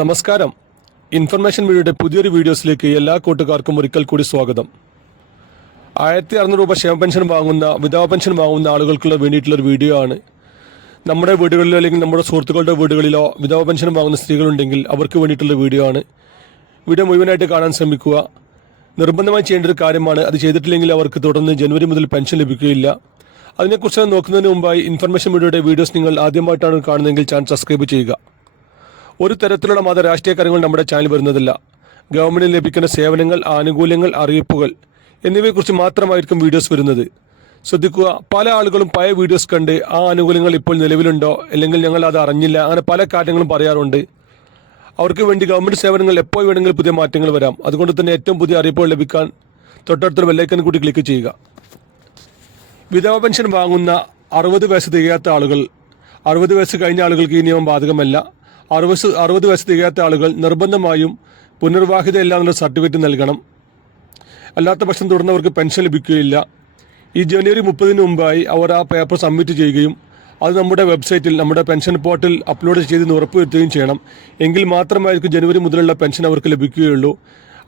നമസ്കാരം. ഇൻഫർമേഷൻ മീഡിയയുടെ പുതിയൊരു വീഡിയോസിലേക്ക് എല്ലാ കൂട്ടുകാർക്കും ഒരിക്കൽ കൂടി സ്വാഗതം. 1600 രൂപ ക്ഷേമ പെൻഷൻ വാങ്ങുന്ന വിധവ പെൻഷൻ വാങ്ങുന്ന ആളുകൾക്കുള്ള വേണ്ടിയിട്ടുള്ളൊരു വീഡിയോ ആണ്. നമ്മുടെ വീടുകളിലോ അല്ലെങ്കിൽ നമ്മുടെ സുഹൃത്തുക്കളുടെ വീടുകളിലോ വിധവ പെൻഷൻ വാങ്ങുന്ന സ്ത്രീകളുണ്ടെങ്കിൽ അവർക്ക് വേണ്ടിയിട്ടുള്ള വീഡിയോ ആണ്. വീഡിയോ മുഴുവനായിട്ട് കാണാൻ ശ്രമിക്കുക. നിർബന്ധമായി ചെയ്യേണ്ട ഒരു കാര്യമാണ്. അത് ചെയ്തിട്ടില്ലെങ്കിൽ അവർക്ക് തുടർന്ന് ജനുവരി മുതൽ പെൻഷൻ ലഭിക്കുകയില്ല. അതിനെക്കുറിച്ച് നോക്കുന്നതിന് മുമ്പായി ഇൻഫർമേഷൻ മീഡിയയുടെ വീഡിയോസ് നിങ്ങൾ ആദ്യമായിട്ടാണ് കാണുന്നതെങ്കിൽ ചാനൽ സബ്സ്ക്രൈബ് ചെയ്യുക. ഒരു തരത്തിലുള്ള മത രാഷ്ട്രീയ കാര്യങ്ങൾ നമ്മുടെ ചാനൽ വരുന്നതില്ല. ഗവൺമെന്റിന് ലഭിക്കുന്ന സേവനങ്ങൾ, ആനുകൂല്യങ്ങൾ, അറിയിപ്പുകൾ എന്നിവയെക്കുറിച്ച് മാത്രമായിരിക്കും വീഡിയോസ് വരുന്നത്. ശ്രദ്ധിക്കുക, പല ആളുകളും പഴയ വീഡിയോസ് കണ്ട് ആ ആനുകൂല്യങ്ങൾ ഇപ്പോൾ നിലവിലുണ്ടോ അല്ലെങ്കിൽ ഞങ്ങൾ അത് അറിഞ്ഞില്ല, അങ്ങനെ പല കാര്യങ്ങളും പറയാറുണ്ട്. അവർക്ക് വേണ്ടി ഗവൺമെന്റ് സേവനങ്ങൾ എപ്പോൾ വേണമെങ്കിലും പുതിയ മാറ്റങ്ങൾ വരാം. അതുകൊണ്ട് തന്നെ ഏറ്റവും പുതിയ അറിയിപ്പുകൾ ലഭിക്കാൻ തൊട്ടടുത്തൊരു ബെല്ലൈക്കൻ കൂടി ക്ലിക്ക് ചെയ്യുക. വിധവ പെൻഷൻ വാങ്ങുന്ന 60 വയസ്സ് തികയാത്ത ആളുകൾ, 60 വയസ്സ് കഴിഞ്ഞ ആളുകൾക്ക് ഈ നിയമം ബാധകമല്ല. 60 വയസ്സ് തികയാത്ത ആളുകൾ നിർബന്ധമായും പുനർവാഹിതയല്ല എന്നുള്ള സർട്ടിഫിക്കറ്റ് നൽകണം. അല്ലാത്ത പക്ഷം തുടർന്നവർക്ക് പെൻഷൻ ലഭിക്കുകയില്ല. ഈ ജനുവരി 30 മുമ്പായി അവർ ആ പേപ്പർ സബ്മിറ്റ് ചെയ്യുകയും അത് നമ്മുടെ വെബ്സൈറ്റിൽ, നമ്മുടെ പെൻഷൻ പോർട്ടൽ അപ്ലോഡ് ചെയ്ത് ഉറപ്പുവരുത്തുകയും ചെയ്യണം. എങ്കിൽ മാത്രമായിരിക്കും ജനുവരി മുതലുള്ള പെൻഷൻ അവർക്ക് ലഭിക്കുകയുള്ളൂ.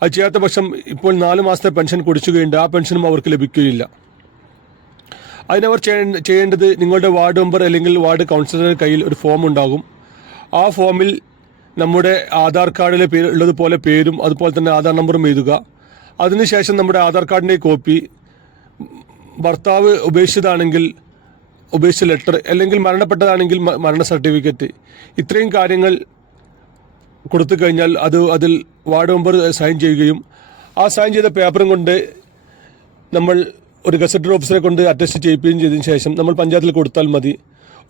അത് ചെയ്യാത്ത പക്ഷം ഇപ്പോൾ 4 മാസത്തെ പെൻഷൻ കുടിച്ചുകയുണ്ട്, ആ പെൻഷനും അവർക്ക് ലഭിക്കുകയില്ല. അതിനവർ ചെയ്യേണ്ടത്, നിങ്ങളുടെ വാർഡ് മെമ്പർ അല്ലെങ്കിൽ വാർഡ് കൗൺസിലറുടെ കയ്യിൽ ഒരു ഫോം ഉണ്ടാകും. ആ ഫോമിൽ നമ്മുടെ ആധാർ കാർഡിലെ ഉള്ളതുപോലെ പേരും അതുപോലെ തന്നെ ആധാർ നമ്പറും എഴുതുക. അതിനുശേഷം നമ്മുടെ ആധാർ കാർഡിൻ്റെ കോപ്പി, ഭർത്താവ് ഉപേക്ഷിച്ചതാണെങ്കിൽ ഉപേക്ഷിച്ച ലെറ്റർ, അല്ലെങ്കിൽ മരണപ്പെട്ടതാണെങ്കിൽ മരണ സർട്ടിഫിക്കറ്റ്, ഇത്രയും കാര്യങ്ങൾ കൊടുത്തു കഴിഞ്ഞാൽ അതിൽ വാർഡ് മെമ്പർ സൈൻ ചെയ്യുകയും ആ സൈൻ ചെയ്ത പേപ്പറും കൊണ്ട് നമ്മൾ ഒരു ഗസറ്റഡ് ഓഫീസറെ കൊണ്ട് അറ്റസ്റ്റ് ചെയ്യിപ്പിക്കുകയും ചെയ്തതിനു ശേഷം നമ്മൾ പഞ്ചായത്തിൽ കൊടുത്താൽ മതി.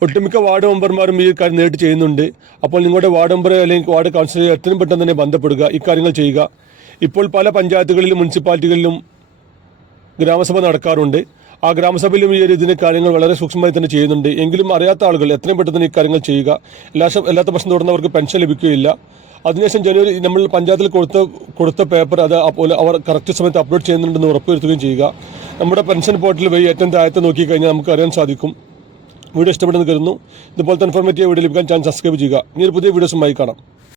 ഒട്ടുമിക്ക വാർഡ് മെമ്പർമാരും ഈ കാര്യം നേരിട്ട് ചെയ്യുന്നുണ്ട്. അപ്പോൾ നിങ്ങളുടെ വാർഡ് മെമ്പർ അല്ലെങ്കിൽ വാർഡ് കൗൺസിലറെ എത്രയും പെട്ടെന്ന് തന്നെ ബന്ധപ്പെടുക, ഇക്കാര്യങ്ങൾ ചെയ്യുക. ഇപ്പോൾ പല പഞ്ചായത്തുകളിലും മുനിസിപ്പാലിറ്റികളിലും ഗ്രാമസഭ നടക്കാറുണ്ട്. ആ ഗ്രാമസഭയിലും ഈ ഇതിൻ്റെ കാര്യങ്ങൾ വളരെ സൂക്ഷ്മമായി തന്നെ ചെയ്യുന്നുണ്ട്. എങ്കിലും അറിയാത്ത ആളുകൾ എത്രയും പെട്ടെന്ന് ഈ കാര്യങ്ങൾ ചെയ്യുക. എല്ലാത്ത പക്ഷം തുടർന്നവർക്ക് പെൻഷൻ ലഭിക്കുകയില്ല. അതിനുശേഷം ജനുവരി നമ്മൾ പഞ്ചായത്തിൽ കൊടുത്ത പേപ്പർ അത് അവർ കറക്റ്റ് സമയത്ത് അപ്ലോഡ് ചെയ്യുന്നുണ്ടെന്ന് ഉറപ്പുവരുത്തുകയും ചെയ്യുക. നമ്മുടെ പെൻഷൻ പോർട്ടൽ വഴി ഏറ്റവും താഴത്ത് നോക്കിക്കഴിഞ്ഞാൽ നമുക്ക് അറിയാൻ സാധിക്കും. വീഡിയോ ഇഷ്ടപ്പെടുന്നത് കരുതുന്നു. ഇതുപോലത്തെ ഇൻഫോർമേറ്റീവ് വീഡിയോ ലഭിക്കാൻ ചാനൽ സബ്സ്ക്രൈബ് ചെയ്യുക. ഇനി ഒരു പുതിയ വീഡിയോസുമായി കാണാം.